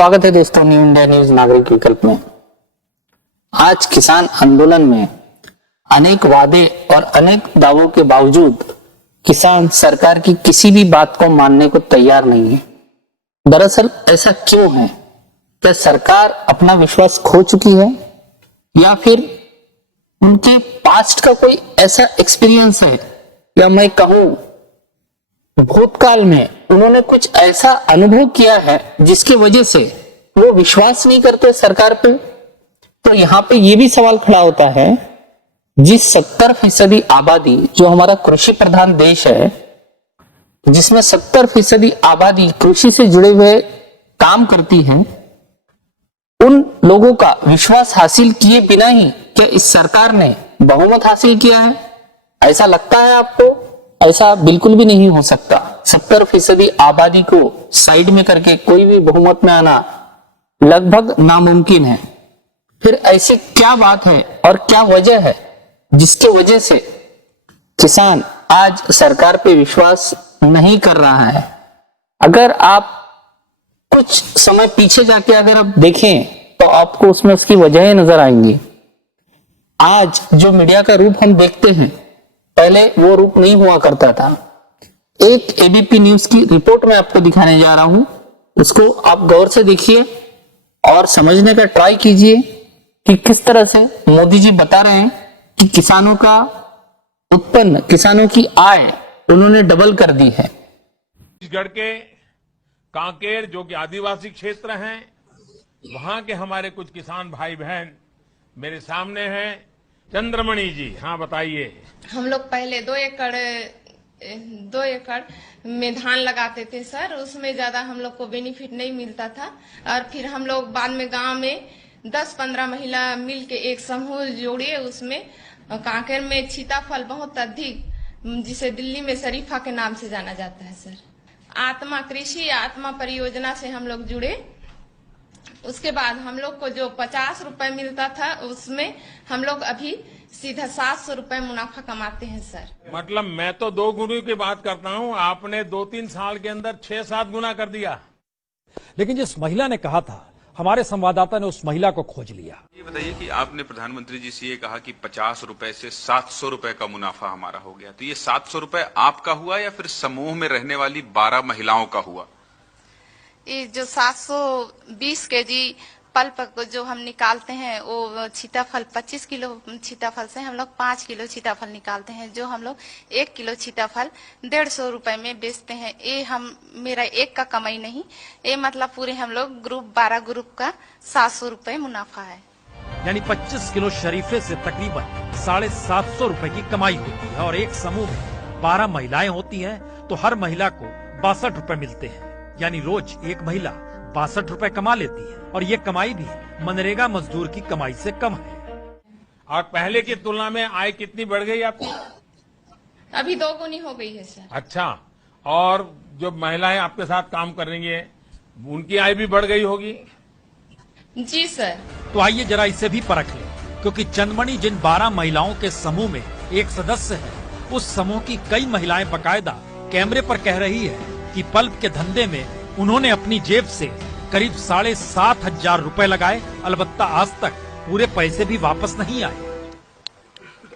स्वागत है दोस्तों न्यू इंडिया न्यूज नागरिक विकल्प में। आज किसान आंदोलन में अनेक वादे और अनेक दावों के बावजूद किसान सरकार की किसी भी बात को मानने को तैयार नहीं है। दरअसल ऐसा क्यों है? क्या सरकार अपना विश्वास खो चुकी है या फिर उनके पास्ट का कोई ऐसा एक्सपीरियंस है, या मैं कहूं भूतकाल में उन्होंने कुछ ऐसा अनुभव किया है जिसकी वजह से वो विश्वास नहीं करते सरकार पे। तो यहाँ पे ये भी सवाल खड़ा होता है, जिस 70% आबादी जो हमारा कृषि प्रधान देश है, जिसमें 70% आबादी कृषि से जुड़े हुए काम करती है, उन लोगों का विश्वास हासिल किए बिना ही क्या इस सरकार ने बहुमत हासिल किया है? ऐसा लगता है आपको? ऐसा बिल्कुल भी नहीं हो सकता। 70% आबादी को साइड में करके कोई भी बहुमत में आना लगभग नामुमकिन है। फिर ऐसी क्या बात है और क्या वजह है जिसकी वजह से किसान आज सरकार पे विश्वास नहीं कर रहा है? अगर आप कुछ समय पीछे जाके अगर आप देखें तो आपको उसमें उसकी वजहें नजर आएंगी। आज जो मीडिया का रूप हम देखते हैं, पहले वो रूप नहीं हुआ करता था। एक एबीपी न्यूज की रिपोर्ट में आपको दिखाने जा रहा हूं, उसको आप गौर से देखिए और समझने का ट्राई कीजिए कि किस तरह से मोदी जी बता रहे हैं कि किसानों का उत्पन्न, किसानों की आय उन्होंने डबल कर दी है। छत्तीसगढ़ के कांकेर जो कि आदिवासी क्षेत्र हैं, वहां के हमारे कुछ किसान भाई बहन मेरे सामने हैं। चंद्रमणि जी, हाँ बताइए। हम लोग पहले 2 एकड़ में धान लगाते थे सर, उसमें ज्यादा हम लोग को बेनिफिट नहीं मिलता था। और फिर हम लोग बाद में गांव में 10-15 महिला मिल के एक समूह जोड़िए, उसमें कांकेर में सीताफल बहुत अधिक, जिसे दिल्ली में शरीफा के नाम से जाना जाता है सर। आत्मा कृषि आत्मा परियोजना से हम लोग जुड़े। उसके बाद हम लोग को जो 50 रुपए मिलता था, उसमें हम लोग अभी सीधा 700 रुपए मुनाफा कमाते हैं सर। मतलब मैं तो 2 गुना की बात करता हूँ, आपने 2-3 साल के अंदर 6-7 गुना कर दिया। लेकिन जिस महिला ने कहा था, हमारे संवाददाता ने उस महिला को खोज लिया। ये बताइए कि आपने प्रधानमंत्री जी से ये कहा कि 50 रुपए से 700 रुपए का मुनाफा हमारा हो गया, तो ये 700 रुपए आपका हुआ या फिर समूह में रहने वाली 12 महिलाओं का हुआ? ये जो 720 केजी पल्प को जो हम निकालते हैं, वो सीताफल 25 किलो सीताफल से हम लोग 5 किलो सीताफल निकालते हैं, जो हम लोग 1 किलो सीताफल 150 रुपए में बेचते हैं। ये हम मेरा एक का कमाई नहीं, ये मतलब पूरे हम लोग ग्रुप 12 ग्रुप का 700 रुपए मुनाफा है। यानी 25 किलो शरीफे से तकरीबन 750 रुपए की कमाई होती है। और एक समूह में 12 महिलाएं होती हैं, तो हर महिला को 62 रुपए मिलते हैं। यानी रोज एक महिला 62 रुपए कमा लेती है, और ये कमाई भी मनरेगा मजदूर की कमाई से कम है। और पहले की तुलना में आय कितनी बढ़ गई आपकी? अभी 2 गुनी हो गई है सर। अच्छा, और जो महिलाएं आपके साथ काम कर रही हैं, उनकी आय भी बढ़ गई होगी? जी सर। तो आइए जरा इसे भी परख लें, क्योंकि चंद्रमणि जिन 12 महिलाओं के समूह में एक सदस्य है, उस समूह की कई महिलाएं बकायदा कैमरे पर कह रही है कि पल्प के धंधे में उन्होंने अपनी जेब से करीब 7,500 रुपए लगाए, अलबत्ता आज तक पूरे पैसे भी वापस नहीं आए।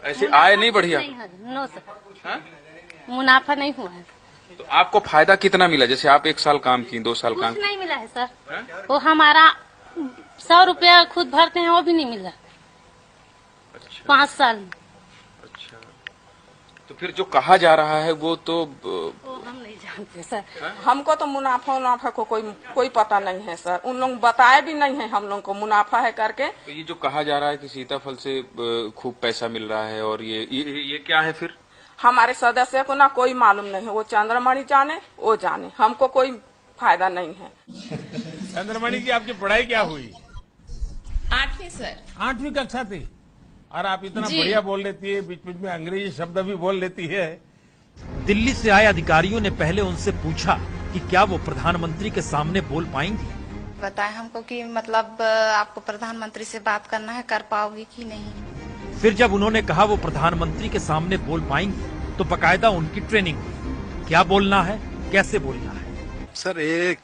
ऐसी आय नहीं बढ़ी? नो सर, मुनाफा नहीं हुआ है। तो आपको फायदा कितना मिला? जैसे आप 1 साल काम की, 2 साल काम कुछ नहीं मिला है सर। वो हमारा 100 रुपया खुद भरते हैं, वो भी नहीं मिला। 5 साल में। अच्छा, तो फिर जो कहा जा रहा है वो तो हम नहीं जानते सर। हमको तो मुनाफा को कोई पता नहीं है सर। उन लोग बताए भी नहीं है हम लोग को मुनाफा है करके। तो ये जो कहा जा रहा है कि सीताफल से खूब पैसा मिल रहा है, और ये क्या है फिर? हमारे सदस्य को ना कोई मालूम नहीं है, वो चंद्रमणि जाने, वो जाने, हमको कोई फायदा नहीं है। चंद्रमणि जी, आपकी पढ़ाई क्या हुई? 8वीं सर। 8वीं कक्षा थी, और आप इतना जी। बढ़िया बोल लेती है, बीच बीच में अंग्रेजी शब्द भी बोल लेती है। दिल्ली से आए अधिकारियों ने पहले उनसे पूछा कि क्या वो प्रधानमंत्री के सामने बोल पाएंगी। बताए हमको कि मतलब आपको प्रधानमंत्री से बात करना है, कर पाओगी कि नहीं। फिर जब उन्होंने कहा वो प्रधानमंत्री के सामने बोल पाएंगी, तो बकायदा उनकी ट्रेनिंग हुई। क्या बोलना है, कैसे बोलना है। सर, एक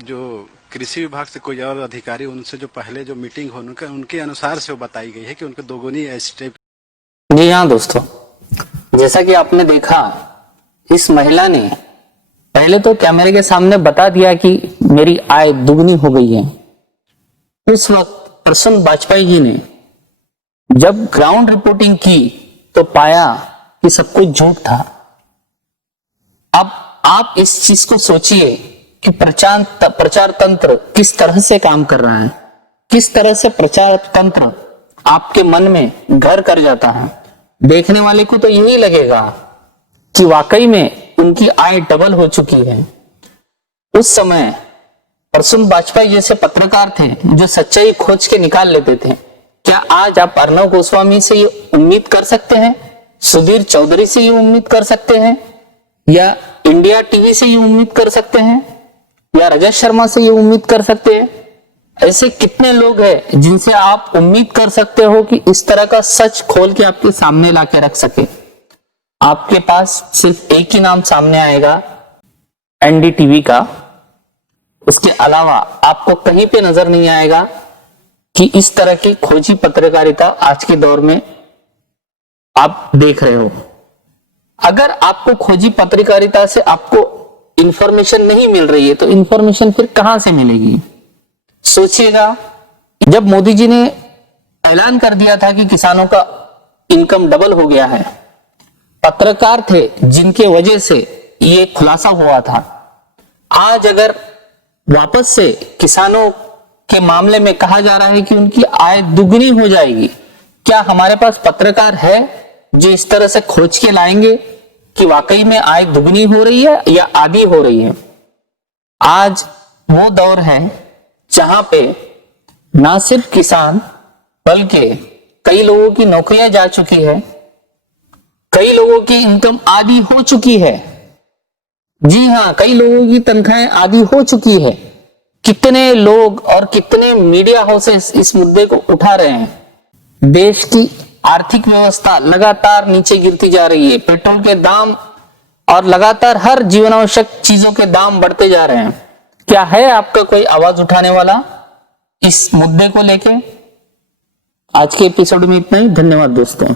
जो कृषि विभाग से कोई और अधिकारी उनसे जो पहले जो मीटिंग हो उनके अनुसार से वो बताई गई है कि उनको दोगुनी इस टाइप। जी हाँ दोस्तों, जैसा कि आपने देखा, इस महिला ने पहले तो कैमरे के सामने बता दिया कि मेरी आय दुगनी हो गई है। उस वक्त प्रसून बाजपेयी जी ने जब ग्राउंड रिपोर्टिंग की तो पाया कि सब कुछ झूठ था। अब आप इस चीज को सोचिए कि प्रचार तंत्र किस तरह से काम कर रहा है, किस तरह से प्रचार तंत्र आपके मन में घर कर जाता है। देखने वाले को तो यही लगेगा कि वाकई में उनकी आय डबल हो चुकी है। उस समय प्रसून बाजपेयी जैसे पत्रकार थे जो सच्चाई खोज के निकाल लेते थे। क्या आज आप अर्णव गोस्वामी से ये उम्मीद कर सकते हैं, सुधीर चौधरी से ये उम्मीद कर सकते हैं, या इंडिया टीवी से ये उम्मीद कर सकते हैं, या रजत शर्मा से ये उम्मीद कर सकते हैं? ऐसे कितने लोग हैं जिनसे आप उम्मीद कर सकते हो कि इस तरह का सच खोल के आपके सामने लाके रख सके? आपके पास सिर्फ एक ही नाम सामने आएगा, एनडीटीवी का। उसके अलावा आपको कहीं पे नजर नहीं आएगा कि इस तरह की खोजी पत्रकारिता आज के दौर में आप देख रहे हो। अगर आपको खोजी पत्रकारिता से आपको इंफॉर्मेशन नहीं मिल रही है तो इंफॉर्मेशन फिर कहां से मिलेगी? सोचिएगा, जब मोदी जी ने ऐलान कर दिया था कि किसानों का इनकम डबल हो गया है, पत्रकार थे जिनके वजह से ये खुलासा हुआ था। आज अगर वापस से किसानों के मामले में कहा जा रहा है कि उनकी आय दुगनी हो जाएगी, क्या हमारे पास पत्रकार है जो इस तरह से खोज के लाएंगे कि वाकई में आय दुगनी हो रही है या आधी हो रही है? आज वो दौर है जहां पे ना सिर्फ किसान बल्कि कई लोगों की नौकरियां जा चुकी है, कई लोगों की इनकम आधी हो चुकी है। जी हां, कई लोगों की तनख्वाहें आधी हो चुकी है। कितने लोग और कितने मीडिया हाउसेस इस मुद्दे को उठा रहे हैं। देश की आर्थिक व्यवस्था लगातार नीचे गिरती जा रही है, पेट्रोल के दाम और लगातार हर जीवनावश्यक चीजों के दाम बढ़ते जा रहे हैं। क्या है आपका कोई आवाज उठाने वाला इस मुद्दे को लेके? आज के एपिसोड में इतना ही। धन्यवाद दोस्तों।